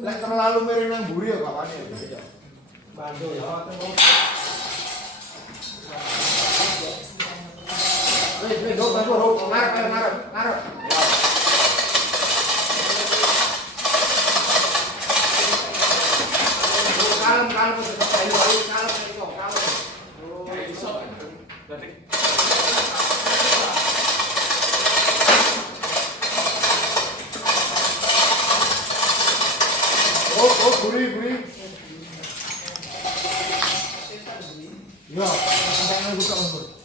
Lek terlalu miring nang mburi ya kapan ya. Bantu ya. Wis, go, ngarep. Kalem, kalem. Oh, gurih. Ya, sampai buka umur.